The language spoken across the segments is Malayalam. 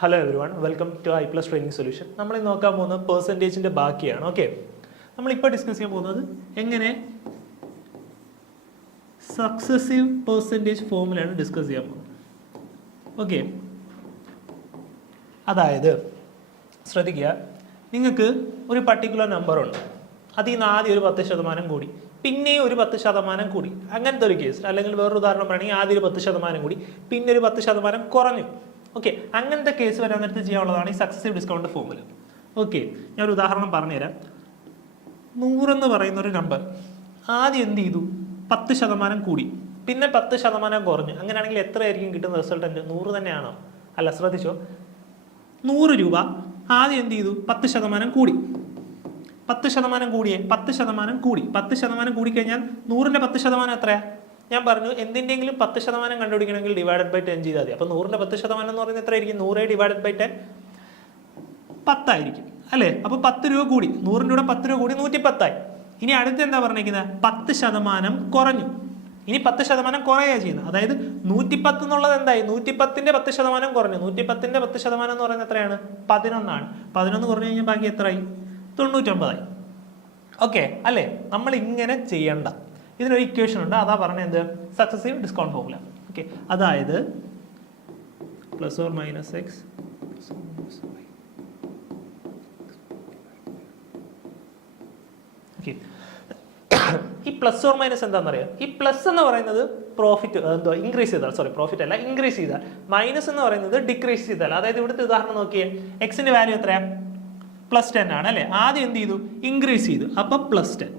Hello everyone, welcome to I plus training solution. നമ്മൾ നോക്കാൻ പോകുന്നത് പെർസെൻറ്റേജിൻ്റെ ബാക്കിയാണ്. ഓക്കെ, നമ്മളിപ്പോൾ ഡിസ്കസ് ചെയ്യാൻ പോകുന്നത് എങ്ങനെ സക്സസീവ് പെർസെൻറ്റേജ് ഫോമിലാണ് ഡിസ്കസ് ചെയ്യാൻ പോകുന്നത്. ഓക്കെ, അതായത് ശ്രദ്ധിക്കുക, നിങ്ങൾക്ക് ഒരു പർട്ടിക്കുലർ നമ്പറുണ്ട്, അതിൽ നിന്ന് ആദ്യം ഒരു 10% കൂടി, പിന്നെയും ഒരു 10% കൂടി, അങ്ങനത്തെ ഒരു കേസ്. അല്ലെങ്കിൽ വേറൊരു ഉദാഹരണം പറയുകയാണെങ്കിൽ ആദ്യം ഒരു 10% കൂടി, പിന്നെ ഒരു 10% കുറഞ്ഞു. ഓക്കെ, അങ്ങനത്തെ കേസ് വരാൻ നേരത്ത് ചെയ്യാനുള്ളതാണ് ഈ സക്സസീവ് ഡിസ്കൗണ്ട് ഫോമുല. ഓക്കെ, ഞാനൊരു ഉദാഹരണം പറഞ്ഞുതരാം. 100 എന്ന് പറയുന്ന ഒരു നമ്പർ ആദ്യം എന്ത് ചെയ്തു? 10% കൂടി, പിന്നെ 10% കുറഞ്ഞു. അങ്ങനെയാണെങ്കിൽ എത്രയായിരിക്കും കിട്ടുന്ന റിസൾട്ടൻറ്റ്? 100 തന്നെയാണോ? അല്ല, ശ്രദ്ധിച്ചോ. 100 രൂപ ആദ്യം എന്ത് ചെയ്തു? 10% കൂടി. 10% കൂടിയേ, 10% കൂടി. 10% കൂടിക്കഴിഞ്ഞാൽ 100ൻ്റെ 10% എത്രയാ? ഞാൻ പറഞ്ഞു, എന്തിൻ്റെങ്കിലും 10% കണ്ടുപിടിക്കണമെങ്കിൽ ഡിവൈഡഡ് ബൈ 10 ചെയ്താൽ മതി. അപ്പോൾ 100ൻ്റെ 10% എന്ന് പറയുന്നത് എത്രയായിരിക്കും? 100 ഡിവൈഡഡ് ബൈ 10 10 ആയിരിക്കും, അല്ലേ? അപ്പോൾ 10 രൂപ കൂടി, 100ൻ്റെ കൂടെ 10 രൂപ കൂടി 110 ആയി. ഇനി അടുത്ത് എന്താ പറഞ്ഞിരിക്കുന്നത്? 10% കുറഞ്ഞു. ഇനി 10% കുറയുകയാണ് ചെയ്യുന്നത്. അതായത് 110 എന്നുള്ളത് എന്തായി? 110ൻ്റെ 10% കുറഞ്ഞു. 110ൻ്റെ 10% എന്ന് പറയുന്നത് എത്രയാണ്? 11 ആണ്. 11 കുറഞ്ഞു കഴിഞ്ഞാൽ ബാക്കി എത്രയായി? 99 ആയി. ഓക്കെ അല്ലേ? നമ്മൾ ഇങ്ങനെ ചെയ്യണ്ട. ഇതിനൊരു ഇക്വേഷൻ ഉണ്ട്, അതാ പറഞ്ഞത് എന്ത്? Successive discount formula. ഓക്കെ, അതായത് plus or minus X. Okay, ഈ പ്ലസ് ഓർ മൈനസ് എന്താണെന്നറിയാം? ഈ പ്ലസ് എന്ന് പറയുന്നത് പ്രോഫിറ്റ് എന്തോ ഇൻക്രീസ് ചെയ്താൽ, സോറി പ്രോഫിറ്റ് അല്ല, ഇൻക്രീസ് ചെയ്താൽ. മൈനസ് എന്ന് പറയുന്നത് ഡിക്രീസ് ചെയ്താൽ. അതായത് ഇവിടുത്തെ ഉദാഹരണം നോക്കിയേ, എക്സിന്റെ വാല്യൂ എത്രയാ? +10 ആണ്, അല്ലേ? ആദ്യം എന്ത് ചെയ്തു? ഇൻക്രീസ് ചെയ്തു, അപ്പം +10.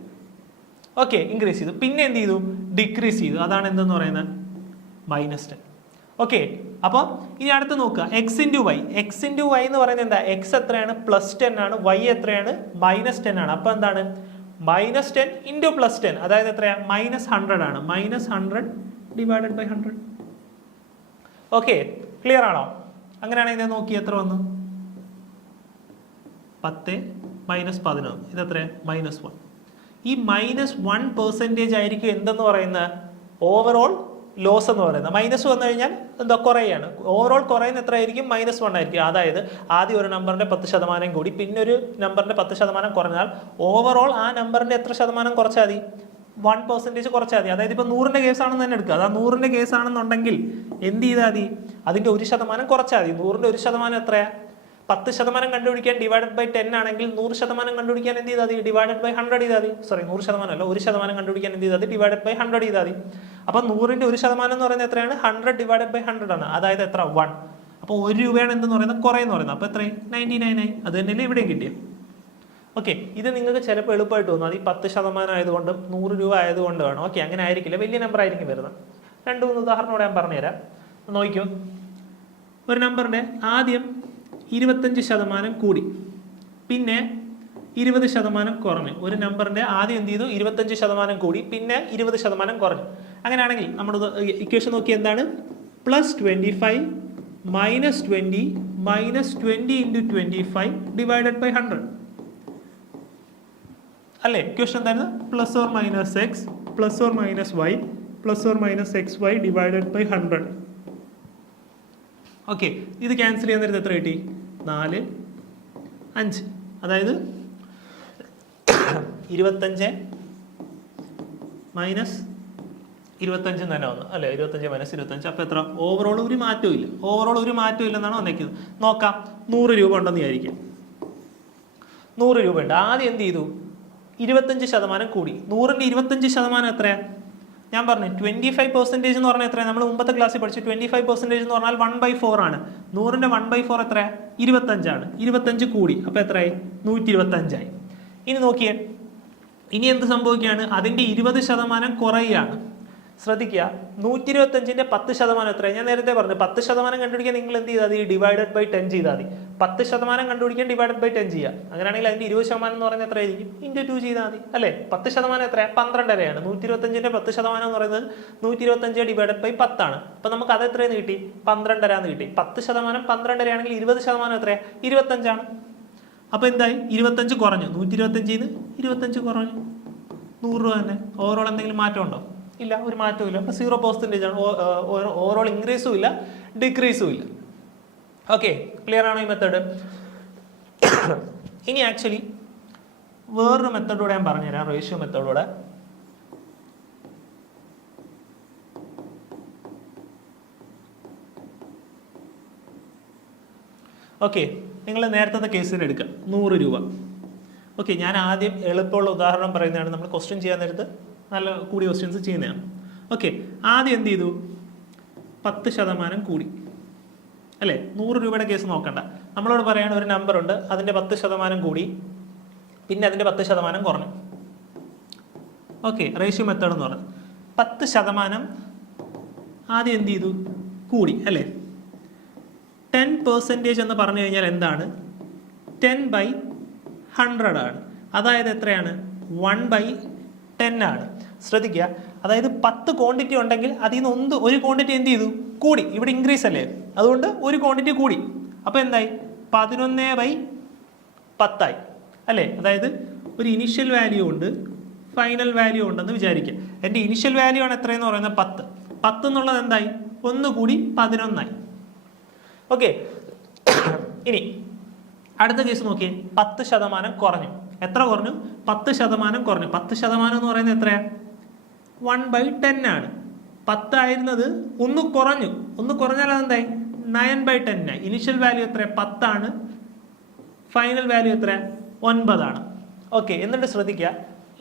ഓക്കെ, ഇൻക്രീസ് ചെയ്തു. പിന്നെ എന്ത് ചെയ്തു? ഡിക്രീസ് ചെയ്തു. അതാണ് എന്തെന്ന് പറയുന്നത്? -10. ഓക്കെ, അപ്പോൾ ഇനി അടുത്ത് നോക്കുക, X into Y. X into Y എന്ന് പറയുന്നത് എന്താ? എക്സ് എത്രയാണ്? +10 ആണ്. വൈ എത്രയാണ്? -10 ആണ്. അപ്പോൾ എന്താണ്? -10 ഇൻറ്റു +10, അതായത് എത്രയാ? -100 ആണ്. -100 ഡിവൈഡഡ് ബൈ 100. ഓക്കെ, ക്ലിയർ ആണോ? അങ്ങനെയാണെങ്കിൽ ഞാൻ നോക്കി എത്ര വന്നു? 10 - 11, ഇതെത്ര? -1. ഈ -1% ആയിരിക്കും എന്തെന്ന് പറയുന്നത്? ഓവറോൾ ലോസ് എന്ന് പറയുന്നത്. മൈനസ് വന്നു കഴിഞ്ഞാൽ എന്താ? കുറയാണ്. ഓവറോൾ കുറയുന്ന എത്ര ആയിരിക്കും? -1 ആയിരിക്കും. അതായത് ആദ്യം ഒരു നമ്പറിന്റെ 10% കൂടി, പിന്നെ ഒരു നമ്പറിന്റെ 10% കുറഞ്ഞാൽ ഓവറോൾ ആ നമ്പറിന്റെ എത്ര ശതമാനം കുറച്ചാൽ മതി? 1% കുറച്ചാൽ മതി. അതായത് ഇപ്പൊ 100ന്റെ കേസാണെന്ന് തന്നെ എടുക്കുക. അതാ 100ന്റെ കേസാണെന്നുണ്ടെങ്കിൽ എന്ത് ചെയ്താൽ മതി? അതിന്റെ 1% കുറച്ചാൽ മതി. 100ന്റെ 1% എത്രയാ? 10% കണ്ടുപിടിക്കാൻ ഡിവൈഡഡ് ബൈ 10 ആണെങ്കിൽ 100% കണ്ടുപിടിക്കാൻ എന്ത് ചെയ്താൽ മതി? ഡിവൈഡഡ് ബൈ 100 ചെയ്താൽ മതി. സോറി, 100% അല്ല, 1% കണ്ടുപിടിക്കാൻ എന്ത് ചെയ്താൽ മതി? ഡിവൈഡഡ് ബൈ 100 ചെയ്താൽ മതി. അപ്പോൾ 100ന്റെ 1% എന്ന് പറയുന്നത് എത്രയാണ്? 100 ഡിവൈഡഡ് ബൈ 100 ആണ്. അതായത് എത്ര? 1. അപ്പോൾ 1 രൂപയാണ് എന്തെന്ന് പറയുന്നത്? കുറയെന്ന് പറയുന്നത്. അപ്പോൾ എത്രയും? 99 ആയി. അത് തന്നെയല്ലേ ഇവിടെയും കിട്ടിയത്. ഓക്കെ, ഇത് നിങ്ങൾക്ക് ചിലപ്പോൾ എളുപ്പമായിട്ട് തോന്നും, അത് ഈ 10% ആയതുകൊണ്ടും 100 രൂപ ആയതുകൊണ്ട് വേണം. ഓക്കെ, അങ്ങനെ ആയിരിക്കില്ല, വലിയ നമ്പർ ആയിരിക്കും വരുന്നത്. 2-3 ഉദാഹരണോടെ ഞാൻ പറഞ്ഞുതരാം, നോക്കിക്കോ. ഒരു നമ്പറിന്റെ ആദ്യം 25% കൂടി, പിന്നെ 20% കുറഞ്ഞു. ഒരു നമ്പറിന്റെ ആദ്യം എന്ത് ചെയ്തു? 25% കൂടി, പിന്നെ 20% കുറഞ്ഞു. അങ്ങനെയാണെങ്കിൽ നമ്മുടെ ഇക്വേഷൻ നോക്കി എന്താണ്? +25 -20 -20 × 25 ഡിവൈഡഡ് ബൈ 100, അല്ലേ? ഇക്വേഷൻ എന്തായിരുന്നു? Plus or minus X plus or minus Y plus or minus X Y divided by 100. Okay, ഇത് ക്യാൻസൽ ചെയ്യാൻ നേരത്തെ എത്ര കിട്ടി? 4, 5. അതായത് 25 - 25 തന്നെ വന്നു, അല്ലേ? 25 - 25, അപ്പോൾ എത്ര? ഓവറോൾ ഒരു മാറ്റവും ഇല്ല. ഓവറോൾ ഒരു മാറ്റവും ഇല്ലെന്നാണ് വന്നേക്കുന്നത്. നോക്കാം, 100 രൂപ ഉണ്ടെന്ന് വിചാരിക്കാം. 100 രൂപ ഉണ്ട്. ആദ്യം എന്ത് ചെയ്തു? 25% കൂടി. 100ന്റെ 25% എത്രയാണ്? ഞാൻ പറഞ്ഞു 25% എന്ന് പറഞ്ഞാൽ എത്രയാണ്? നമ്മൾ മുമ്പത്തെ ക്ലാസ്സിൽ പഠിച്ചു. 25% എന്ന് പറഞ്ഞാൽ 1/4 ആണ്. 100ന്റെ 1/4 എത്രയാണ്? 25 ആണ്. 25 കൂടി, അപ്പോൾ എത്രയായി? 125 ആയി. ഇനി നോക്കിയേ, ഇനി എന്ത് സംഭവിക്കുകയാണ്? അതിന്റെ 20% കുറയുകയാണ്. ശ്രദ്ധിക്കുക, 125ന്റെ 10% എത്രയാണ്? ഞാൻ നേരത്തെ പറഞ്ഞു 10% കണ്ടുപിടിക്കാൻ നിങ്ങൾ എന്ത് ചെയ്താൽ മതി? ഡിവൈഡഡ് ബൈ 10 ചെയ്താൽ മതി. 10% കണ്ടുപിടിക്കാൻ ഡിവൈഡഡ് ബൈ 10 ചെയ്യുക. അങ്ങനെയാണെങ്കിൽ അതിന്റെ 20% എന്ന് പറയുന്നത് എത്രയായിരിക്കും? × 2 ചെയ്താൽ മതി, അല്ലേ? 10% എത്രയാണ്? 12.5 ആണ്. 125ന്റെ 10% എന്ന് പറയുന്നത് 125 ഡിവൈഡഡ് ബൈ 10 ആണ്. അപ്പൊ നമുക്ക് അത് എത്രയെന്ന് കിട്ടി? 12.5 എന്ന് കിട്ടി. 10% 12.5 ആണെങ്കിൽ 20% എത്രയാണ്? 25 ആണ്. അപ്പൊ എന്തായി? 25 കുറഞ്ഞു. 125 25 കുറഞ്ഞു. 100 രൂപ തന്നെ. ഓവറോൾ എന്തെങ്കിലും മാറ്റം ഉണ്ടോ? ഇല്ല, ഒരു മാറ്റവും ഇല്ല. അപ്പോൾ 0% ആണ്. ഓവറോൾ ഇൻക്രീസും ഇല്ല, ഡിക്രീസും ഇല്ല. ഓക്കെ, ക്ലിയർ ആണോ ഈ മെത്തേഡ്? ഇനി ആക്ച്വലി വേറൊരു മെത്തേഡൂടെ ഞാൻ പറഞ്ഞുതരാം, റേഷ്യോ മെത്തേഡൂടെ. ഓക്കെ, നിങ്ങൾ നേരത്തെ കേസിൽ എടുക്കുക 100 രൂപ. ഓക്കെ, ഞാൻ ആദ്യം എളുപ്പമുള്ള ഉദാഹരണം പറയുന്നതാണ്. നമ്മൾ ക്വസ്റ്റ്യൻ ചെയ്യാൻ നേരത്ത് നല്ല കൂടിയ ക്വസ്റ്റ്യൻസ് ചെയ്യുന്നതാണ്. ഓക്കെ, ആദ്യം എന്ത് ചെയ്തു? 10% കൂടി അല്ലേ? 100 രൂപയുടെ കേസ് നോക്കണ്ട. നമ്മളോട് പറയാണ് ഒരു നമ്പർ ഉണ്ട്, അതിൻ്റെ 10% കൂടി, പിന്നെ അതിൻ്റെ 10% കുറഞ്ഞു. ഓക്കെ, റേഷ്യോ മെത്തേഡ് എന്ന് പറഞ്ഞത് 10% ആദ്യം എന്ത് ചെയ്തു? കൂടി അല്ലേ? 10% എന്ന് പറഞ്ഞു കഴിഞ്ഞാൽ എന്താണ്? 10/100 ആണ്. അതായത് എത്രയാണ്? 1/10 ആണ്. ശ്രദ്ധിക്കുക, അതായത് 10 ക്വാണ്ടിറ്റി ഉണ്ടെങ്കിൽ അതിൽ നിന്ന് ഒരു ക്വാണ്ടിറ്റി എന്ത് ചെയ്തു? കൂടി. ഇവിടെ ഇൻക്രീസ് അല്ലേ, അതുകൊണ്ട് ഒരു ക്വാണ്ടിറ്റി കൂടി. അപ്പോൾ എന്തായി? 11/10 ആയി അല്ലേ? അതായത് ഒരു ഇനിഷ്യൽ വാല്യൂ ഉണ്ട്, ഫൈനൽ വാല്യൂ ഉണ്ടെന്ന് വിചാരിക്കുക. എൻ്റെ ഇനിഷ്യൽ വാല്യൂ ആണ് എത്രയെന്ന് പറയുന്നത് 10. 10 എന്നുള്ളത് എന്തായി? 1 കൂടി 11 ആയി. ഓക്കെ, ഇനി അടുത്ത കേസ് നോക്കിയേ. 10% കുറഞ്ഞു. എത്ര കുറഞ്ഞു? 10% കുറഞ്ഞു. 10% എന്ന് പറയുന്നത് എത്രയാ? 1/10 ആണ്. 10 ആയിരുന്നത് 1 കുറഞ്ഞു. 1 കുറഞ്ഞാൽ അതെന്തായി? 9/10 ആയി. ഇനിഷ്യൽ വാല്യൂ എത്ര? 10 ആണ്. ഫൈനൽ വാല്യൂ എത്ര? 9 ആണ്. ഓക്കെ, എന്നിട്ട് ശ്രദ്ധിക്കുക,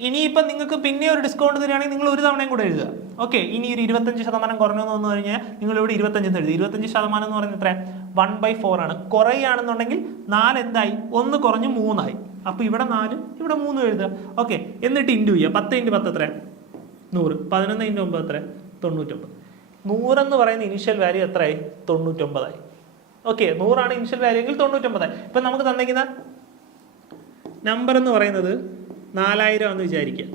ഇനിയിപ്പം നിങ്ങൾക്ക് പിന്നെ ഒരു ഡിസ്കൗണ്ട് തരികയാണെങ്കിൽ നിങ്ങൾ ഒരു തവണയും കൂടെ എഴുതുക. ഓക്കെ, ഇനി ഒരു 25% കുറഞ്ഞു എന്ന് വന്നു കഴിഞ്ഞാൽ നിങ്ങൾ ഇവിടെ 25 എഴുതി. 25% എന്ന് പറയുന്നത് എത്ര? 1/4 ആണ്. കുറയുകയാണെന്നുണ്ടെങ്കിൽ 4 എന്തായി? 1 കുറഞ്ഞ് 3 ആയി. അപ്പോൾ ഇവിടെ 4, ഇവിടെ 3 എഴുതുക. ഓക്കെ, എന്നിട്ട് ഇൻറ്റു ചെയ്യുക. 10 × 10 എത്ര? 100. 11 × 9 എത്ര? 99. 100 എന്ന് പറയുന്ന ഇനിഷ്യൽ വാല്യൂ എത്രയായി? 99 ആയി. ഓക്കെ, 100 ആണ് ഇനിഷ്യൽ വാല്യൂ എങ്കിൽ 99 ആയി. ഇപ്പം നമുക്ക് തന്നിരിക്കുന്ന നമ്പർ എന്ന് പറയുന്നത് 4000 എന്ന് വിചാരിക്കുക.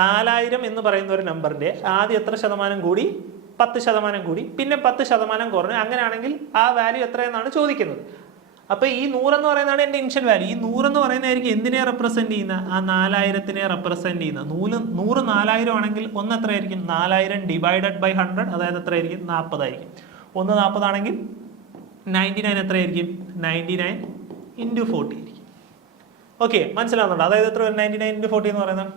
4000 എന്ന് പറയുന്ന ഒരു നമ്പറിൻ്റെ ആദ്യം എത്ര ശതമാനം കൂടി? 10% കൂടി, പിന്നെ 10% കുറഞ്ഞു. അങ്ങനെയാണെങ്കിൽ ആ വാല്യൂ എത്രയെന്നാണ് ചോദിക്കുന്നത്. അപ്പോൾ ഈ 100 എന്ന് പറയുന്നതാണ് എൻ്റെ ഇനിഷ്യൽ വാല്യൂ. ഈ 100 എന്ന് പറയുന്നതായിരിക്കും എന്തിനെ റെപ്രസെൻറ്റ് ചെയ്യുന്ന? ആ 4000നെ റെപ്രസെൻറ്റ് ചെയ്യുന്ന. 100 4000 ആണെങ്കിൽ 1 എത്രയായിരിക്കും? 4000 ഡിവൈഡഡ് ബൈ 100, അതായത് എത്രയായിരിക്കും? 40 ആയിരിക്കും. 1 40 ആണെങ്കിൽ 99 എത്രയായിരിക്കും? 99 × 40 ആയിരിക്കും. ഓക്കെ, മനസ്സിലാവുന്നുണ്ടോ? അതായത് എത്ര? 99 × 40 എന്ന് പറയുന്നത്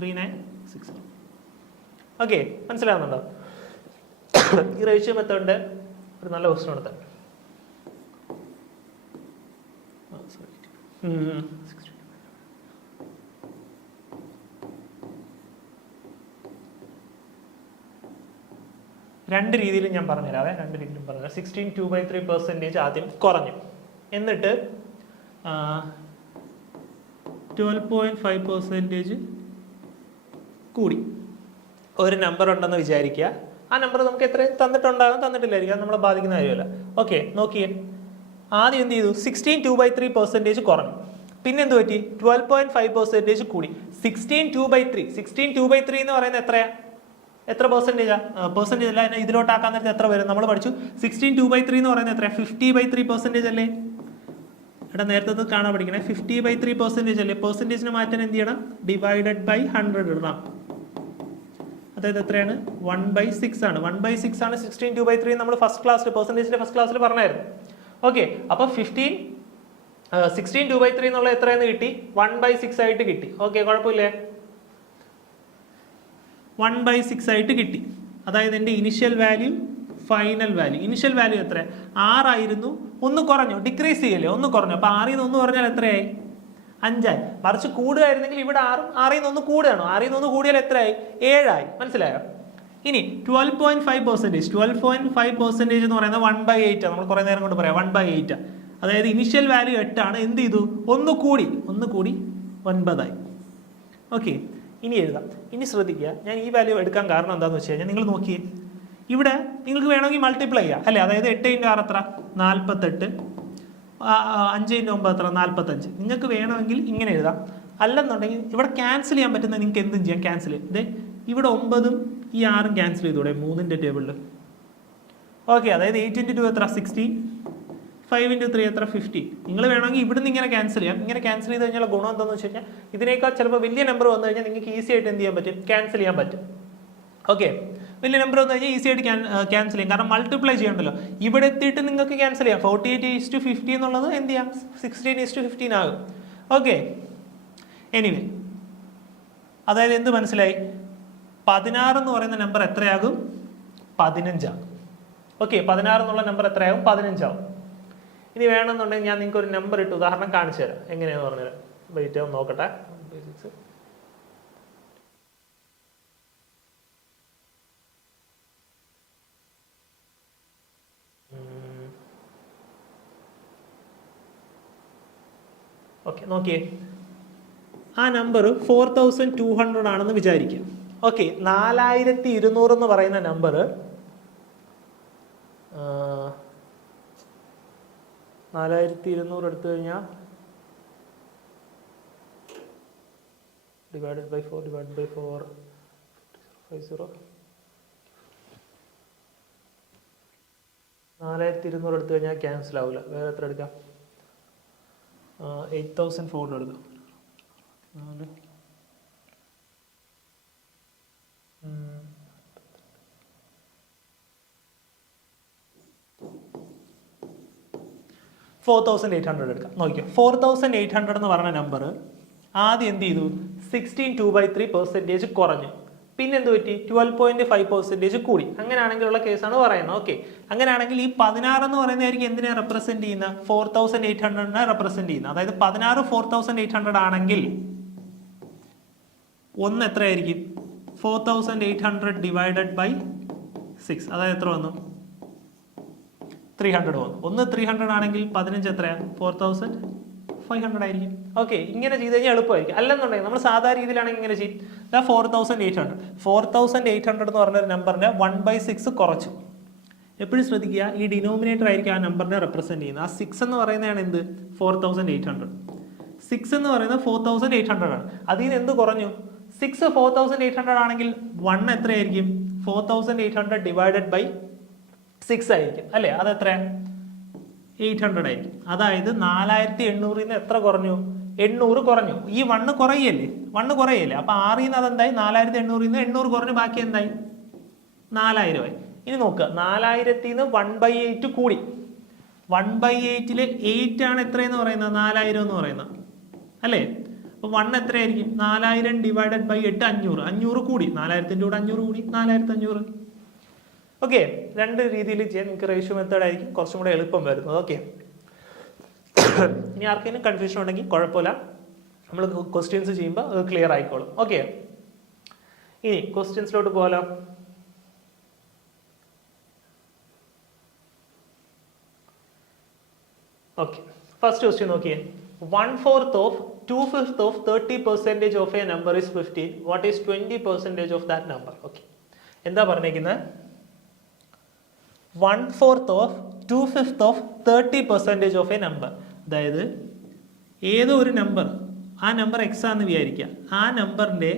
3960. ഓക്കെ, മനസ്സിലാവുന്നുണ്ടോ? ഈ റേഷ്യോ മെത്തേഡിൻ്റെ ഒരു നല്ല ക്വസ്റ്റ്യൻ എടുത്താൽ രണ്ട് രീതിയിലും ഞാൻ പറഞ്ഞുതരാവേ. 2 രീതിയിലും പറഞ്ഞുതരാം. 16 2/3% ആദ്യം കുറഞ്ഞു, എന്നിട്ട് 12.5% കൂടി. ഒരു നമ്പർ ഉണ്ടെന്ന് വിചാരിക്കുക. ആ നമ്പർ നമുക്ക് എത്ര തന്നിട്ടുണ്ടാകും, തന്നിട്ടില്ലായിരിക്കും, അത് നമ്മളെ ബാധിക്കുന്ന കാര്യമല്ല. ഓക്കെ, നോക്കിയേ, ആദ്യം എന്ത് ചെയ്തു? 16 2/3% കുറഞ്ഞു. പിന്നെ എന്ത് പറ്റി? 12.5% കൂടി. 16 2/3 എന്ന് പറയുന്നത് എത്രയാ? എത്ര പെർസെൻറ്റേജാ? പെർസെൻറ്റേജ് അല്ല, ഇതിലോട്ടാക്കാൻ നേരത്തെ എത്ര വരും? നമ്മൾ പഠിച്ചു 16 2/3 എന്ന് പറയുന്നത് എത്രയാണ്? 50/3% അല്ലേ? ഇവിടെ നേരത്തെ കാണാൻ പഠിക്കണേ. 50/3% അല്ലേ? പെർസെൻറ്റേജിനെ മാറ്റാൻ എന്ത് ചെയ്യണം? ഡിവൈഡഡ് ബൈ 100 ഇടണം. അതായത് എത്രയാണ്? 1/6 ആണ്. 1/6 ആണ് 16 2/3 നമ്മൾ ഫസ്റ്റ് ക്ലാസ്സിൽ, പെർസെൻറ്റേജിന്റെ ഫസ്റ്റ് ക്ലാസ്സിൽ പറഞ്ഞായിരുന്നു. ഓക്കെ, അപ്പോൾ 16 2/3 എന്നുള്ള എത്രയെന്ന് കിട്ടി? 1/6 ആയിട്ട് കിട്ടി. ഓക്കെ, കുഴപ്പമില്ലേ? 1/6 ആയിട്ട് കിട്ടി. അതായത് എൻ്റെ initial value, final value. Initial value എത്ര? 6 ആയിരുന്നു. 1 കുറഞ്ഞു, ഡിക്രീസ് ചെയ്യല്ലേ? 1 കുറഞ്ഞു. അപ്പോൾ 6 ൽ നിന്ന് 1 കുറഞ്ഞാൽ എത്രയായി? 5 ആയി. മറിച്ച് കൂടുകയായിരുന്നെങ്കിൽ ഇവിടെ 6 ൽ നിന്ന് 1 കൂടുകയാണോ? 6 ൽ നിന്ന് 1 കൂടിയാൽ എത്രയായി? 7 ആയി. മനസ്സിലായോ? ഇനി 12.5%. 12.5% എന്ന് പറയുന്നത് 1/8 ആണ്. നമ്മൾ കുറേ നേരം കൊണ്ട് പറയാം 1/8. അതായത് ഇനിഷ്യൽ വാല്യൂ 8 ആണ്. എന്ത് ചെയ്തു? 1 കൂടി 9 ആയി. ഓക്കെ, ഇനി എഴുതാം. ഇനി ശ്രദ്ധിക്കുക, ഞാൻ ഈ വാല്യൂ എടുക്കാൻ കാരണം എന്താണെന്ന് വെച്ച് കഴിഞ്ഞാൽ, നിങ്ങൾ നോക്കിയേ, ഇവിടെ നിങ്ങൾക്ക് വേണമെങ്കിൽ മൾട്ടിപ്ലൈ ചെയ്യാം അല്ലേ? അതായത് 8 × 6 എത്ര? 48. 5 × 9 എത്ര? 45. നിങ്ങൾക്ക് വേണമെങ്കിൽ ഇങ്ങനെ എഴുതാം. അല്ലെന്നുണ്ടെങ്കിൽ ഇവിടെ ക്യാൻസൽ ചെയ്യാൻ പറ്റുന്ന നിങ്ങൾക്ക് എന്തും ചെയ്യാം. ക്യാൻസൽ ചെയ്യും. ഇവിടെ 9ഉം ഈ 6ഉം ക്യാൻസൽ ചെയ്തൂടെ 3ന്റെ ടേബിളിൽ? ഓക്കെ, അതായത് 8 × 2 എത്ര? 16. 5 × 3 എത്ര? 50. നിങ്ങൾ വേണമെങ്കിൽ ഇവിടുന്ന് ഇങ്ങനെ ക്യാൻസൽ ചെയ്യാം. ഇങ്ങനെ ക്യാൻസൽ ചെയ്ത് കഴിഞ്ഞാൽ ഗുണം എന്താണെന്ന് വെച്ച് കഴിഞ്ഞാൽ, ഇതിനേക്കാൾ ചിലപ്പോൾ വലിയ നമ്പർ വന്നു കഴിഞ്ഞാൽ നിങ്ങൾക്ക് ഈസി ആയിട്ട് എന്ത് ചെയ്യാൻ പറ്റും? ക്യാൻസൽ ചെയ്യാൻ പറ്റും. ഓക്കെ, വലിയ നമ്പർ വന്നു കഴിഞ്ഞാൽ ഈസി ആയിട്ട് ക്യാൻസൽ ചെയ്യാം, കാരണം മൾട്ടിപ്ലൈ ചെയ്യണ്ടല്ലോ. ഇവിടെ എത്തിയിട്ട് നിങ്ങൾക്ക് ക്യാൻസൽ ചെയ്യാം. 48:50 എന്നുള്ളത് എന്ത് ചെയ്യാം, 16:15 ആകും. ഓക്കെ, എനിവേ, അതായത് എന്ത് മനസ്സിലായി? 16 എന്ന് പറയുന്ന നമ്പർ എത്രയാകും? 15 ആകും. ഓക്കെ, 16 എന്നുള്ള നമ്പർ എത്രയാകും? 15 ആവും. ഇനി വേണമെന്നുണ്ടെങ്കിൽ ഞാൻ നിങ്ങൾക്ക് ഒരു നമ്പർ ഇട്ട് ഉദാഹരണം കാണിച്ചു തരാം, എങ്ങനെയാണെന്ന് പറഞ്ഞുതരാം. വെയിറ്റ് ആവും, നോക്കട്ടെ. ഓക്കെ, നോക്കിയേ, ആ നമ്പർ 4200 ആണെന്ന് വിചാരിക്കുക. ഓക്കെ, 4200 എന്ന് പറയുന്ന നമ്പർ 4200 എടുത്തു കഴിഞ്ഞാൽ ഡിവൈഡഡ് ബൈ 4 50. 4200 എടുത്തു കഴിഞ്ഞാൽ ക്യാൻസൽ ആവില്ല. വേറെ എത്ര എടുക്കാം? 8400 എടുക്കാം. 4800 എടുക്കാം. നോക്കിയോ, 4800 എന്ന് പറഞ്ഞ നമ്പർ ആദ്യം എന്ത് ചെയ്തു? 16.2/3% കുറഞ്ഞു. പിന്നെ എന്ത് പറ്റി? 12.5% കൂടി. അങ്ങനെയാണെങ്കിലുള്ള കേസാണ് പറയുന്നത്. ഓക്കെ, അങ്ങനെയാണെങ്കിൽ ഈ 16 എന്ന് പറയുന്നതായിരിക്കും എന്തിനെ റെപ്രസെന്റ് ചെയ്യുന്ന? 4800 റെപ്രസെന്റ് ചെയ്യുന്നത്. അതായത് 16 4800 ആണെങ്കിൽ ഒന്ന് എത്രയായിരിക്കും? 4800 ഡിവൈഡഡ് ബൈ 6, അതായത് എത്ര വന്നു? 300 വന്നു. ഒന്ന് 300 ആണെങ്കിൽ 15 എത്രയാണ്? 4500 ആയിരിക്കും. ഓക്കെ, ഇങ്ങനെ ചെയ്ത് കഴിഞ്ഞാൽ എളുപ്പമായിരിക്കും. അല്ലെന്നുണ്ടെങ്കിൽ നമ്മൾ സാധാരണ രീതിയിലാണെങ്കിൽ ഇങ്ങനെ ചെയ്യും. 4800 എന്ന് പറഞ്ഞൊരു നമ്പറിനെ 1/6 കുറച്ചു. എപ്പോഴും ശ്രദ്ധിക്കുക, ഈ ഡിനോമിനേറ്റർ ആയിരിക്കും ആ നമ്പറിനെ റെപ്രസെന്റ് ചെയ്യുന്നത്. ആ 6 എന്ന് പറയുന്നതാണ് എന്ത്? 4800. 6 എന്ന് പറയുന്നത് 4800 ആണ്. അതിൽ നിന്ന് എന്ത് കുറഞ്ഞു? 6 4800 ആണെങ്കിൽ 1 എത്രയായിരിക്കും? 4800 ഡിവൈഡഡ് ബൈ 6 ആയിരിക്കും, അല്ലേ? അത് എത്ര? 800 ആയിരിക്കും. അതായത് 4800 നിന്ന് എത്ര കുറഞ്ഞു? 800 കുറഞ്ഞു. ഈ 1 കുറയല്ലേ? അപ്പൊ 6 നിന്ന് അതെന്തായി? 4800 നിന്ന് 800 കുറഞ്ഞു. ബാക്കി എന്തായി? 4000 ആയി. ഇനി നോക്കുക, 4000 നിന്ന് 1/8 കൂടി. 1/8 8 ആണ് എത്രയെന്ന് പറയുന്നത്? 4000 എന്ന് പറയുന്നത്, അല്ലേ? അപ്പൊ 1 എത്രയായിരിക്കും? 4000 ഡിവൈഡഡ് ബൈ 8 500. 500 കൂടി. 4000ന്റെ കൂടെ 500 കൂടി, 4500. ഓക്കെ, രണ്ട് രീതിയിൽ ചെയ്യാൻ നിങ്ങൾക്ക് റേഷ്യോ മെത്തേഡ് ആയിരിക്കും കുറച്ചും കൂടെ എളുപ്പം വരുന്നത്. ഓക്കെ, ഇനി ആർക്കെങ്കിലും കൺഫ്യൂഷൻ ഉണ്ടെങ്കിൽ കുഴപ്പമില്ല, നമ്മൾ ക്വസ്റ്റ്യൻസ് ചെയ്യുമ്പോൾ അത് ക്ലിയർ ആയിക്കോളും. ഓക്കെ, ഇനി ക്വസ്റ്റ്യൻസിലോട്ട് പോകാലോ. ഓക്കെ, ഫസ്റ്റ് ക്വസ്റ്റ്യൻ നോക്കിയേ. 1/4 of 2/5 of 30% of a number is 15. What is 20% of that number? Okay, എന്താ പറഞ്ഞേക്കുന്നത്? 1/4 of 2/5 of 30% of a number. അതായത് ഏതോ ഒരു നമ്പർ, ആ നമ്പർ എക്സ് ആണെന്ന് വിചാരിക്കുക. ആ നമ്പറിന്റെ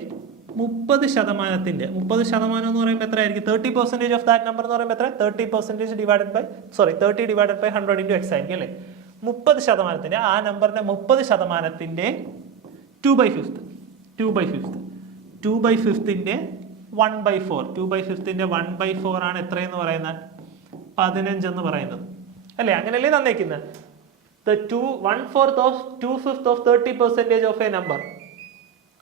30% എന്ന് പറയുമ്പോൾ എത്ര ആയിരിക്കും? 30% ഓഫ് ദാറ്റ് നമ്പർ എന്ന് പറയുമ്പോൾ എത്ര? 30% divided by 30 divided by 100 into X ആയിരിക്കും, അല്ലേ? 30%, ആ നമ്പറിന്റെ 30%ന്റെ 2/5 2/5ന്റെ 1/4 2/5ന്റെ 1/4 ആണ് എത്രയെന്ന് പറയുന്നത്? 15 എന്ന് പറയുന്നത്, അല്ലേ? അങ്ങനെയല്ലേ തന്നേക്കുന്നത്? 1/4 of 2/5 of 30% of a number.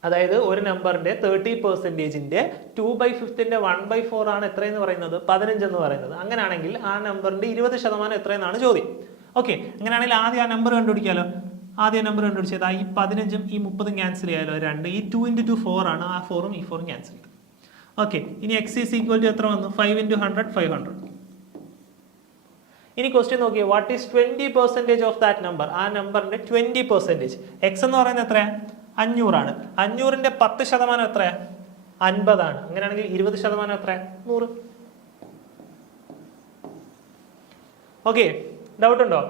അതായത് ഒരു നമ്പറിന്റെ 30%ന്റെ 2/5ന്റെ 1/4 ആണ് എത്രയെന്ന് പറയുന്നത്? 15 എന്ന് പറയുന്നത്. അങ്ങനെയാണെങ്കിൽ ആ നമ്പറിന്റെ 20% എത്രയെന്നാണ് ചോദ്യം. ഓക്കെ, അങ്ങനെയാണെങ്കിൽ ആദ്യം ആ നമ്പർ കണ്ടുപിടിക്കാലോ. ആദ്യം നമ്പർ കണ്ടുപിടിച്ചത് ഈ 15ഉം ഈ 30ഉം ക്യാൻസൽ ചെയ്യാലോ. 2 ഈ 2 × 2 4 ആണ്. ആ 4ഉം ഈ 4ഉം ക്യാൻസൽ ചെയ്തു. ഓക്കെ, ഇനി x ഈസ് ഈക്വൽ ടു എത്ര വന്നു? 5 × 100 500. ഇനി ക്വസ്റ്റ്യൻ നോക്കിയേ, what is 20% off that number? ആ നമ്പറിന്റെ 20%. എക്സ് എന്ന് പറയുന്നത് എത്രയാ? 500 ആണ്. 500ന്റെ 10% എത്രയാ? 50 ആണ്. അങ്ങനെയാണെങ്കിൽ 20% എത്രയാ? 100. ഓക്കെ, ഡൗട്ട് ഉണ്ടോ?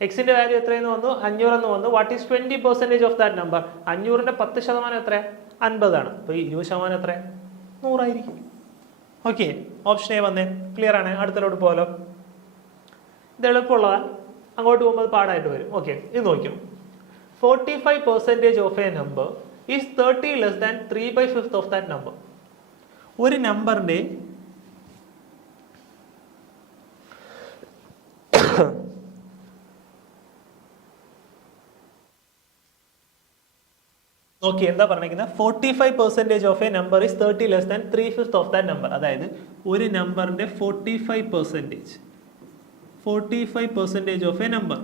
എക്സിന്റെ വാല്യൂ എത്രയെന്ന് വന്നു? 500 എന്ന് വന്നു. What is 20% off that number? 500ന്റെ 10% എത്രയാ? 50 ആണ്. അപ്പൊ 20% എത്രയാ? 100 ആയിരിക്കും. ഓക്കെ, ഓപ്ഷൻ എ വന്നേ. ക്ലിയർ ആണ്. അടുത്തലോട്ട് പോകാലോ. ഇത് എളുപ്പമുള്ളതാ, അങ്ങോട്ട് പോകുമ്പോൾ പാടായിട്ട് വരും. ഓക്കെ, ഇത് നോക്കിയോ. 45% of A number is 30 less than 3/5 of that number. ഒരു നമ്പറിന്റെ ഓക്കെ, എന്താ പറഞ്ഞിരിക്കുന്നത്? 45% of A number is 30 less than 3/5 of that number. അതായത് ഒരു നമ്പറിന്റെ 45% ഓഫ് എ നമ്പർ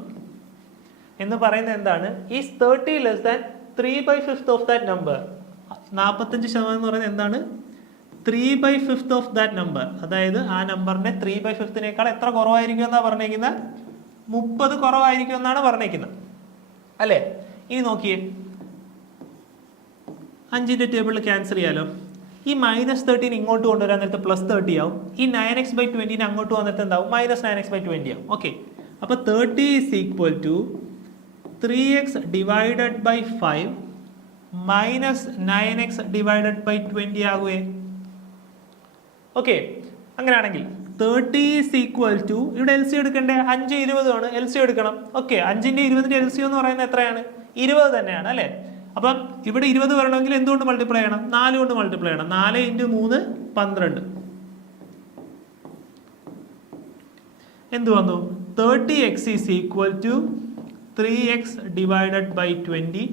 എന്ന് പറയുന്നത് എന്താണ്? Is 30 less than 3/5 of that number. 45% എന്ന് പറയുന്നത് എന്താണ്? 3/5 ഓഫ് ദാറ്റ് നമ്പർ. അതായത് ആ നമ്പറിന്റെ 3/5 എത്ര കുറവായിരിക്കും എന്നാ പറഞ്ഞിരിക്കുന്നത്? 30 കുറവായിരിക്കും എന്നാണ് പറഞ്ഞിരിക്കുന്നത്, അല്ലേ? ഇനി നോക്കിയേ, 5ന്റെ ടേബിളിൽ ക്യാൻസൽ ചെയ്യാലോ. ഈ -13 ഇങ്ങോട്ട് കൊണ്ടുവരാൻ നേരത്തെ +30 ആവും. ഈ 9x/20 അങ്ങോട്ട് വന്നിട്ട് എന്താവും? -9x/20 ആവും. ഓക്കെ, അപ്പൊ 30 is equal to 3x divided by 5 -9x divided by 20 ആകുവേ. ഓക്കെ, അങ്ങനെയാണെങ്കിൽ 30 ഈസ് ഈക്വൽ ടു, ഇവിടെ LC എടുക്കണ്ടേ? 5 20 ആണ്, LC എടുക്കണം. ഓക്കെ, 5ന്റെ 20ന്റെ LC എന്ന് പറയുന്നത് എത്രയാണ്? 20 തന്നെയാണ്, അല്ലേ? അപ്പം ഇവിടെ 20 വരണമെങ്കിൽ എന്തുകൊണ്ട് മൾട്ടിപ്ലൈ ചെയ്യണം? 4 കൊണ്ട് മൾട്ടിപ്ലൈ ചെയ്യണം. 4 × 3 12. എന്ത് വന്നു? 30x is equal to 3x divided by 20.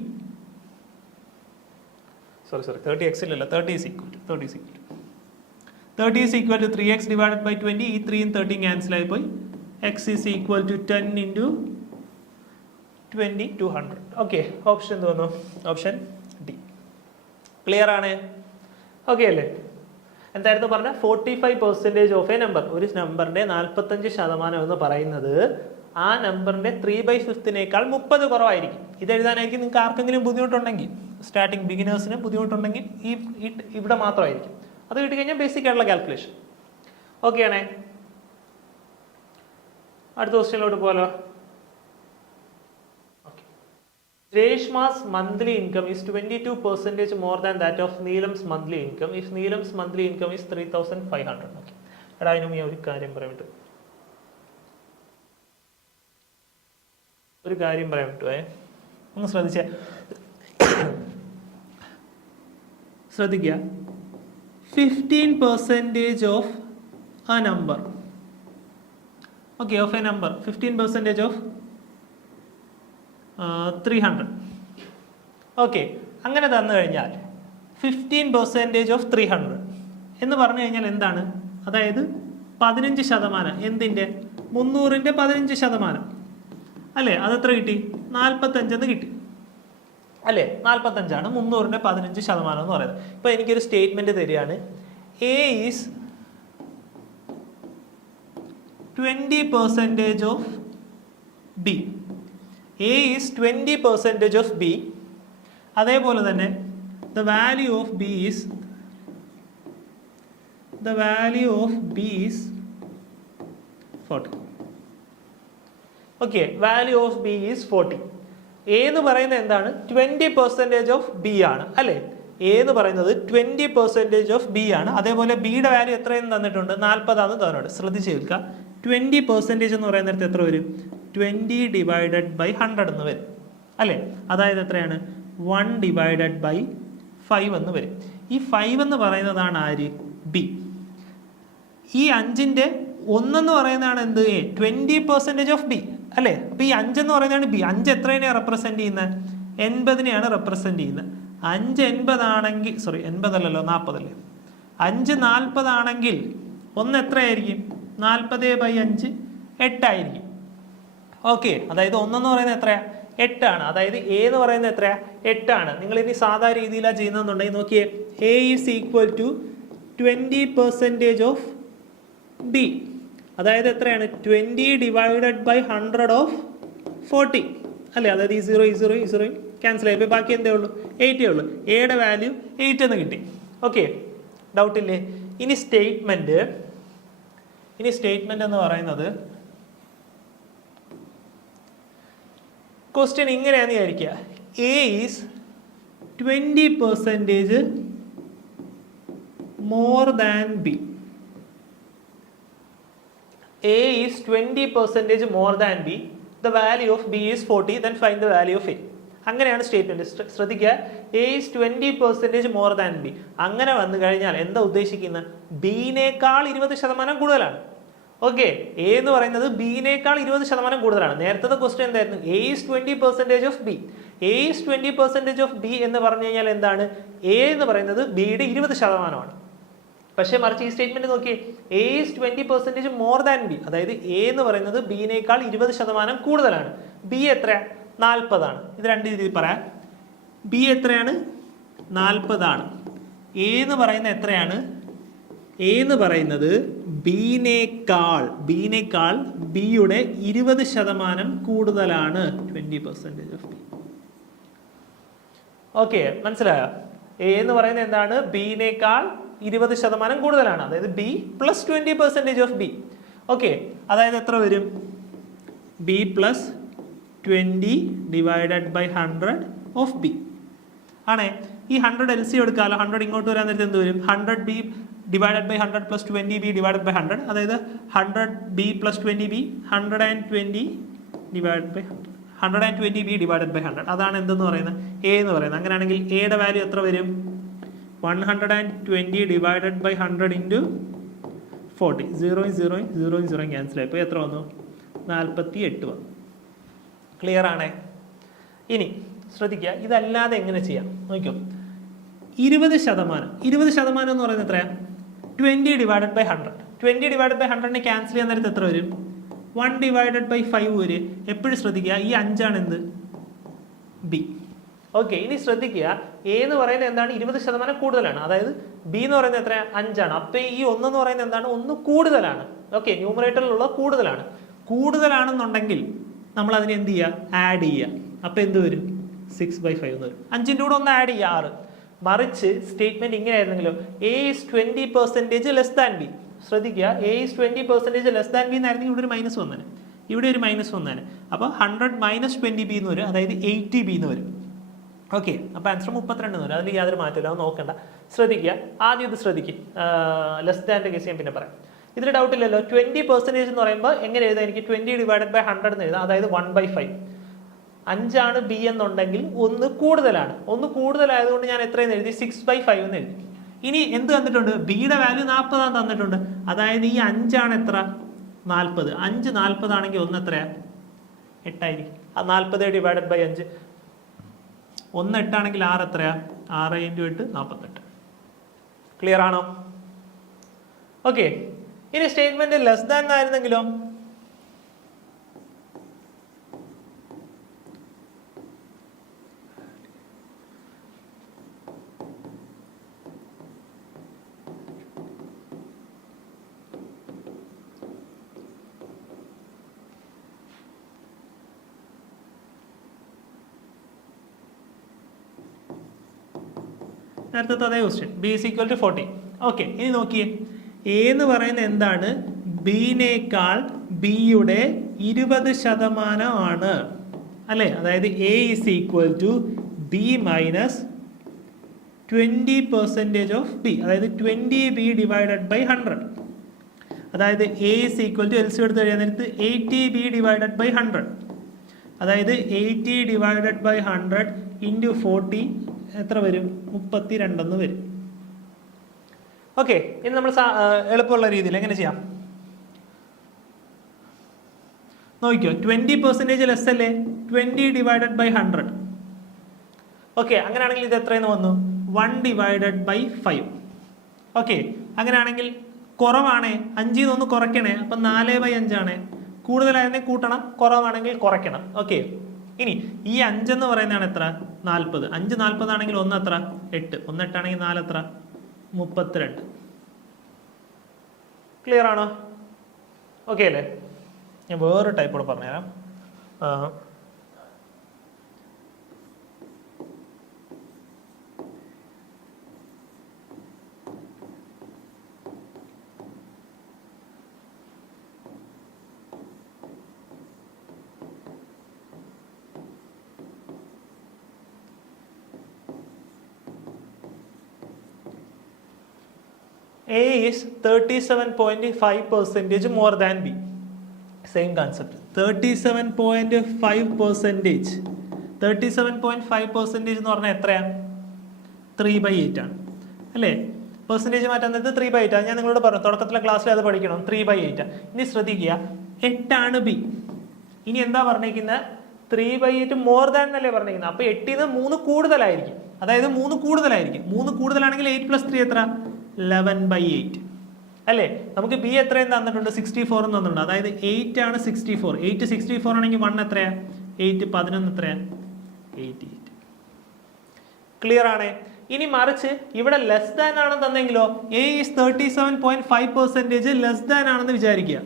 Sorry 30x ഇല്ലല്ലോ, 30 is equal to 30 is equal to 3x divided by 20. ഈ 3 യും 30 ക്യാൻസൽ ആയി പോയി. x is equal to 10 × 20 200. Okay, option എന്ത് വന്നു? Option D. ക്ലിയർ ആണ്? ഓക്കെ അല്ലേ? എന്തായിരുന്നു പറഞ്ഞ? 45% ഓഫ് എ നമ്പർ. ഒരു നമ്പറിന്റെ 45% എന്ന് പറയുന്നത് ആ നമ്പറിന്റെ 3/5 30 കുറവായിരിക്കും. ഇത് എഴുതാനായിരിക്കും നിങ്ങൾക്ക് ആർക്കെങ്കിലും ബുദ്ധിമുട്ടുണ്ടെങ്കിൽ, സ്റ്റാർട്ടിങ് ബിഗിനേഴ്സിന് ബുദ്ധിമുട്ടുണ്ടെങ്കിൽ ഇവിടെ മാത്രമായിരിക്കും. അത് കിട്ടിക്കഴിഞ്ഞാൽ ബേസിക് ആയിട്ടുള്ള കാൽക്കുലേഷൻ. ഓക്കെ ആണേ? അടുത്ത ക്വസ്റ്റ്യനിലോട്ട് പോലോ. Reshma's monthly income is 22% more than that of Neelam's monthly income if Neelam's monthly income is 3,500. Okay. എടാ, അതിനും ഒരു കാര്യം പറയാൻ പറ്റുമോ? ഒന്ന് ശ്രദ്ധിക്കുക. 15% of a number. Okay, of a number. 15% of 300. Okay, അങ്ങനെ തന്നു കഴിഞ്ഞാൽ 15% ഓഫ് 300 എന്ന് പറഞ്ഞു കഴിഞ്ഞാൽ എന്താണ്? അതായത് 15%. എന്തിൻ്റെ? 300ന്റെ 15%, അല്ലേ? അതെത്ര കിട്ടി? 45 എന്ന് കിട്ടി, അല്ലേ? 45 ആണ് 300ന്റെ 15% എന്ന് പറയുന്നത്. ഇപ്പൊ എനിക്കൊരു സ്റ്റേറ്റ്മെന്റ് തരികയാണ്. A is 20% of B. A is 20% of B. അതേപോലെ തന്നെ the value of B is 40. Okay, value of B is 40. A എന്ന് പറയുന്നത് എന്താണ്? 20% of B ആണ്, അല്ലേ? A എന്ന് പറയുന്നത് 20% of B ആണ്. അതേപോലെ ബിയുടെ വാല്യൂ എത്രയെന്ന് തന്നിട്ടുണ്ട്? 40 ആണെന്ന് തന്നിട്ടുണ്ട്. ശ്രദ്ധിച്ച് കേൾക്കുക. 20% എന്ന് പറയുന്നിടത്ത് എത്ര വരും? 20 ഡിവൈഡഡ് ബൈ 100 എന്ന് വരും, അല്ലേ? അതായത് എത്രയാണ്? 1 ഡിവൈഡഡ് ബൈ 5 എന്ന് വരും. ഈ 5 എന്ന് പറയുന്നതാണ് ആര്? ബി. ഈ 5ന്റെ 1 എന്ന് പറയുന്നതാണ് എന്ത്? 20% ഓഫ് ബി, അല്ലേ? അപ്പൊ ഈ 5 എന്ന് പറയുന്നതാണ് ബി. 5 എത്രയാണ് റെപ്രസെന്റ് ചെയ്യുന്നത്? 80നെയാണ് റെപ്രസെന്റ് ചെയ്യുന്നത്. 5 80 ആണെങ്കിൽ, സോറി 80 അല്ലല്ലോ, 40 അല്ലേ? 5 40 ആണെങ്കിൽ 1 എത്രയായിരിക്കും? 40/5 8 ആയിരിക്കും. ഓക്കെ, അതായത് 1 എന്ന് പറയുന്നത് എത്രയാ? 8 ആണ്. അതായത് എ എന്ന് പറയുന്നത് എത്രയാ? 8 ആണ്. നിങ്ങൾ ഇനി സാധാ രീതിയിലാണ് ചെയ്യുന്നതെന്നുണ്ടെങ്കിൽ നോക്കിയേ, A is equal to 20% of B. അതായത് എത്രയാണ്? 20 ഡിവൈഡഡ് ബൈ 100 ഓഫ് 40, അല്ലേ? അതായത് ഈ 0 ക്യാൻസൽ ആയി ബാക്കി എന്തേ ഉള്ളൂ? 8 ഉള്ളൂ. എയുടെ വാല്യൂ 8 എന്ന് കിട്ടി. ഓക്കെ, ഡൗട്ടില്ലേ? ഇനി സ്റ്റേറ്റ്മെന്റ് എന്ന് പറയുന്നത് ക്വസ്റ്റ്യൻ ഇങ്ങനെയാണെന്ന് വിചാരിക്കുക. A is 20% more than B. A is 20% more than B. The value of B is 40. Then find the value of A. അങ്ങനെയാണ് സ്റ്റേറ്റ്മെന്റ്. ശ്രദ്ധിക്കുക, A is 20% more than B. അങ്ങനെ വന്നു കഴിഞ്ഞാൽ എന്താ ഉദ്ദേശിക്കുന്നത്? ബിനേക്കാൾ 20% കൂടുതലാണ്. ഓക്കെ, എ എന്ന് പറയുന്നത് ബിനേക്കാൾ 20% കൂടുതലാണ്. നേരത്തെ ക്വസ്റ്റ്യൻ എന്തായിരുന്നു? A is 20% of B. A is 20% of B എന്ന് പറഞ്ഞു കഴിഞ്ഞാൽ എന്താണ്? എ എന്ന് പറയുന്നത് ബിയുടെ 20%. പക്ഷേ മറിച്ച് ഈ സ്റ്റേറ്റ്മെന്റ് നോക്കിയേ, A is 20% more than B. അതായത് എ എന്ന് പറയുന്നത് ബിനേക്കാൾ 20% കൂടുതലാണ്. ബി എത്ര? 40 ആണ്. ഇത് രണ്ട് രീതിയിൽ പറയാം. ബി എത്രയാണ്? 40 ആണ്. എ എന്ന് പറയുന്നത് എത്രയാണ്? എ എന്ന് പറയുന്നത് ബിനേക്കാൾ ബിയുടെ 20% കൂടുതലാണ്. 20% ഓഫ് ബി. ഓക്കെ, മനസ്സിലായോ? എ എന്ന് പറയുന്നത് എന്താണ്? ബിനേക്കാൾ 20% കൂടുതലാണ്. അതായത് B plus 20% of B. Okay, അതായത് എത്ര വരും? B plus 20 divided by 100 of B ആണേ. ഈ 100 LCM എടുക്കാമല്ലോ. 100 ഇങ്ങോട്ട് വരാൻ നേരത്തെ എന്ത് വരും? 100 B divided by 100 plus 20 B divided by 100. അതായത് 100 B plus 20 B 120 divided by 120 B divided by 100. അതാണ് എന്തെന്ന് പറയുന്നത്? എ എന്ന് പറയുന്നത്. അങ്ങനെയാണെങ്കിൽ എയുടെ വാല്യൂ എത്ര വരും? 120 ഡിവൈഡഡ് ബൈ 100 ഇൻറ്റു 40. 0 ക്യാൻസൽ ആയി. ഇപ്പോൾ എത്ര വന്നു? 48 വന്നു. ക്ലിയർ ആണേ? ഇനി ശ്രദ്ധിക്കുക, ഇതല്ലാതെ എങ്ങനെ ചെയ്യാം നോക്കിയോ. 20% എന്ന് പറയുന്നത് എത്രയാണ്? 20 divided by 100. 20 divided by 100 cancel ചെയ്യാൻ നേരത്തെ എത്ര വരും? 1 ഡിവൈഡഡ് ബൈ 5 വരും. എപ്പോഴും ശ്രദ്ധിക്കുക, ഈ 5 ആണ് എന്ത്? ബി. ഓക്കെ, ഇനി ശ്രദ്ധിക്കുക, എ എന്ന് പറയുന്നത് എന്താണ്? 20% കൂടുതലാണ്. അതായത് ബി എന്ന് പറയുന്നത് എത്ര? 5 ആണ്. അപ്പൊ ഈ 1 എന്ന് പറയുന്നത് എന്താണ്? 1 കൂടുതലാണ്. ഓക്കെ, ന്യൂമറേറ്ററിലുള്ള കൂടുതലാണ്. കൂടുതലാണെന്നുണ്ടെങ്കിൽ നമ്മൾ അതിനെ എന്ത് ചെയ്യുക? ആഡ് ചെയ്യുക. അപ്പൊ എന്ത് വരും? 6/5 എന്ന് വരും. 5ന്റെ കൂടെ ഒന്ന് ആഡ് ചെയ്യുക, 6. മറിച്ച് സ്റ്റേറ്റ്മെന്റ് ഇങ്ങനെ ആയിരുന്നെങ്കിലോ, A is 20% less than B. ശ്രദ്ധിക്കുക, A is 20% less than B എന്നായിരുന്നെങ്കിൽ ഇവിടെ ഒരു മൈനസ് വന്നേനെ, ഇവിടെ ഒരു മൈനസ് വന്നേനെ. അപ്പോൾ 100 മൈനസ് 20 ബി എന്ന് വരും. അതായത് 80 ബി എന്ന് വരും. ഓക്കെ, അപ്പോൾ ആൻസർ 32 എന്ന് വരും. അതിൽ യാതൊരു മാറ്റമില്ല, അത് നോക്കണ്ട. ശ്രദ്ധിക്കുക, ആദ്യം ഇത് ശ്രദ്ധിക്കുക. ലെസ് ദാൻ്റെ കേസ് ഞാൻ പിന്നെ പറയാം. ഇതിൽ ഡൗട്ട് ഇല്ലല്ലോ. 20% എന്ന് പറയുമ്പോൾ എങ്ങനെ എഴുതാം? എനിക്ക് 20 ഡിവൈഡഡ് ബൈ 100 എന്ന് എഴുതാം. അതായത് 1/5. 5 ആണ് ബി എന്നുണ്ടെങ്കിൽ 1 കൂടുതലാണ്. 1 കൂടുതലായതുകൊണ്ട് ഞാൻ എത്രയെന്ന് എഴുതി? 6/5 എന്ന് എഴുതി. ഇനി എന്ത് തന്നിട്ടുണ്ട്? ബിയുടെ വാല്യൂ 40 തന്നിട്ടുണ്ട്. അതായത് ഈ 5 ആണ് എത്ര? 40. 5 40 ആണെങ്കിൽ 1 എത്രയാ? 8 ആയിരിക്കും. 40 ഡിവൈഡഡ് ബൈ 5. 1 8 ആണെങ്കിൽ 6 എത്രയാ? 6 × 8 48. ക്ലിയർ ആണോ? ഓക്കെ, ഇനി സ്റ്റേറ്റ്മെന്റ് ലെസ് ദാൻ ആയിരുന്നെങ്കിലോ? നേരത്തെ അതേ question. B is equal to 40. Okay, ഇനി നോക്കിയേ, എ എന്ന് പറയുന്നത് എന്താണ്? ബിനേക്കാൾ ബിയുടെ 20% ആണ് അല്ലേ? അതായത് A is equal to B minus 20% of B. അതായത് 20 ബി ഡിവൈഡഡ് ബൈ 100. അതായത് A is equal to LCM എടുത്ത് കഴിയാൻ നേരത്ത് 80 ബി ഡിവൈഡഡ് ബൈ 100. അതായത് 80 ഡിവൈഡഡ് ബൈ 100 ഇൻറ്റു 40 എത്ര വരും? 32 വരും. ഓക്കെ, ഇനി നമ്മൾ എളുപ്പമുള്ള രീതിയിൽ എങ്ങനെ ചെയ്യാം നോക്കിയോ. 20% ലെസ് അല്ലേ? 20 ഡിവൈഡഡ് ബൈ 100. ഓക്കെ, അങ്ങനെയാണെങ്കിൽ ഇത് എത്രയെന്ന് വന്നു? 1 ഡിവൈഡഡ് ബൈ 5. ഓക്കെ, അങ്ങനെയാണെങ്കിൽ കുറവാണേ, 5 നിന്ന് കുറയ്ക്കണേ. അപ്പം 4/5 ആണ്. കൂടുതലായിരുന്നെങ്കിൽ കൂട്ടണം, കുറവാണെങ്കിൽ കുറയ്ക്കണം. ഓക്കെ, ഇനി ഈ 5 എന്ന് പറയുന്നതാണ് എത്ര? 40. 5 40 ആണെങ്കിൽ 1 എത്ര? 8. 1 8 ആണെങ്കിൽ 4 എത്ര? 32. ക്ലിയർ ആണോ? ഓക്കെ അല്ലേ? ഞാൻ വേറൊരു ടൈപ്പ് കൂടെ പറഞ്ഞുതരാം. A is 37.5% more than B. Same concept. 37.5%. 37.5% എന്ന് പറഞ്ഞാൽ എത്രയാണ്? 3/8 ആണ് അല്ലേ? പെർസെൻറ്റേജ് മാറ്റാൻ നേരത്ത് 3/8 ഞാൻ നിങ്ങളോട് പറഞ്ഞു തുടക്കത്തിലെ ക്ലാസ്സിൽ അത് പഠിക്കണം 3/8. ഇനി ശ്രദ്ധിക്കുക 8 ബി. ഇനി എന്താ പറഞ്ഞിരിക്കുന്നത് 3/8 മോർ ദാൻ എന്നല്ലേ പറഞ്ഞിരിക്കുന്നത്. അപ്പൊ 8 3 കൂടുതലായിരിക്കും. അതായത് 3 കൂടുതലായിരിക്കും. 3 കൂടുതലാണെങ്കിൽ 8 + 3 എത്ര 11/8 അല്ലേ. നമുക്ക് ബി എത്രയും തന്നിട്ടുണ്ട് 64 എന്ന് തന്നിട്ടുണ്ട്. അതായത് 8 ആണ് 64. 8 64 ആണെങ്കിൽ 1 എത്രയാ 8 11 എത്രയാ 88. ക്ലിയർ ആണ്. ഇനി മറിച്ച് ഇവിടെ ലെസ് ദാൻ ആണെന്ന് തന്നെങ്കിലോ എ ഈസ് 37.5% ലെസ് ദാൻ ആണെന്ന് വിചാരിക്കുക.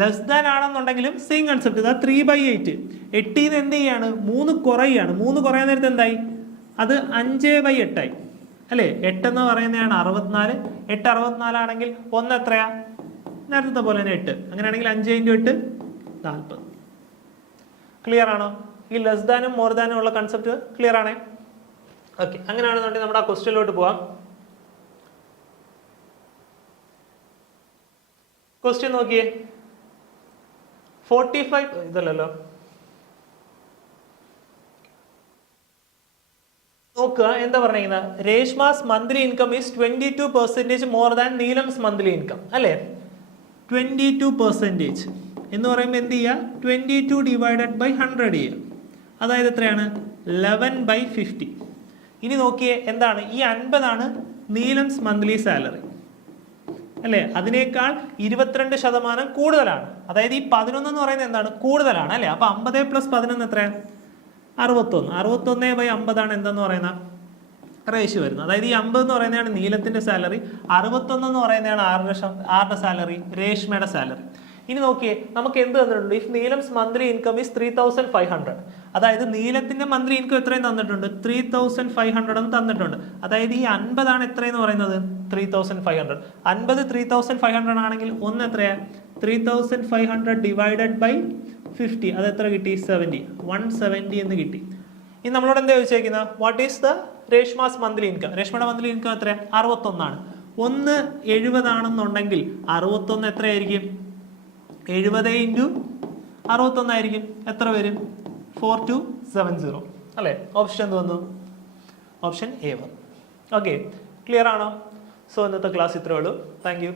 ലെസ് ദാൻ ആണെന്നുണ്ടെങ്കിലും സെയിം കൺസെപ്റ്റ്. ഇതാ 3/8 8 എന്ത് ചെയ്യാണ് 3 കുറയാണ്. 3 കുറയാൻ നേരത്തെ എന്തായി അത് 5/8 ആയി അല്ലേ. 8 എന്ന് പറയുന്നതാണ് 64. 8 64 ആണെങ്കിൽ 1 എത്രയാ നേരത്തെ പോലെ തന്നെ 8. അങ്ങനെയാണെങ്കിൽ 5 × 8 40. ക്ലിയർ ആണോ? ഈ ലെസ് ദാനും മോർ ദാനും ഉള്ള കൺസെപ്റ്റ് ക്ലിയർ ആണേ. ഓക്കെ, അങ്ങനെയാണെന്നുണ്ടെങ്കിൽ നമ്മുടെ ആ ക്വസ്റ്റ്യനിലോട്ട് പോവാം. ക്വസ്റ്റ്യൻ നോക്കിയേ 45 ഇതല്ലല്ലോ, നോക്കുക എന്താ പറഞ്ഞിരിക്കുന്നത്. Reshma's monthly income is 22% more than Neelam's monthly income അല്ലേ. 22% എന്ന് പറയുമ്പോൾ എന്ത് ചെയ്യുക 22 ഡിവൈഡഡ് ബൈ 100 ചെയ്യുക. അതായത് എത്രയാണ് 11/50. ഇനി നോക്കിയേ എന്താണ് ഈ 50 നീലംസ് മന്ത്ലി സാലറി അല്ലേ. അതിനേക്കാൾ 22% കൂടുതലാണ്. അതായത് ഈ 11 എന്ന് പറയുന്നത് എന്താണ് കൂടുതലാണ് അല്ലേ. അപ്പൊ 50 + 11 എത്രയാണ് 61. 61/50 എന്തെന്ന് പറയുന്ന റേഷ്യോ വരുന്നത്. അതായത് ഈ 50 എന്ന് പറയുന്നതാണ് നീലത്തിന്റെ സാലറി, 61 എന്ന് പറയുന്നതാണ് ആരുടെ സാലറി രേഷ്മയുടെ സാലറി. ഇനി നോക്കിയേ നമുക്ക് എന്ത് തന്നിട്ടുണ്ട്. If Neelam's monthly income is 3500. അതായത് നീലത്തിന്റെ മന്ത്ലി ഇൻകം എത്രയും തന്നിട്ടുണ്ട് 3500 എന്ന് തന്നിട്ടുണ്ട്. അതായത് ഈ 50 എത്രയെന്ന് പറയുന്നത് 3500. 50 3500 ആണെങ്കിൽ 1 എത്രയാ 3500 ഡിവൈഡഡ് ബൈ 50. അത് എത്ര കിട്ടി 70. 170 എന്ന് കിട്ടി. ഇനി നമ്മളോട് എന്താ ചോദിച്ചേക്കുന്നത് what is the Reshma's monthly income. രേഷ്മയുടെ മന്ത്ലി ഇൻകം എത്ര 61 1 70 ആണെന്നുണ്ടെങ്കിൽ 61 എത്രയായിരിക്കും 70 × 61 ആയിരിക്കും. എത്ര വരും 4270 അല്ലേ. ഓപ്ഷൻ എന്ത് വന്നു ഓപ്ഷൻ A വന്നു. ഓക്കെ, ക്ലിയർ ആണോ? സോ ഇന്നത്തെ ക്ലാസ് ഇത്രയേ ഉള്ളൂ. Thank you.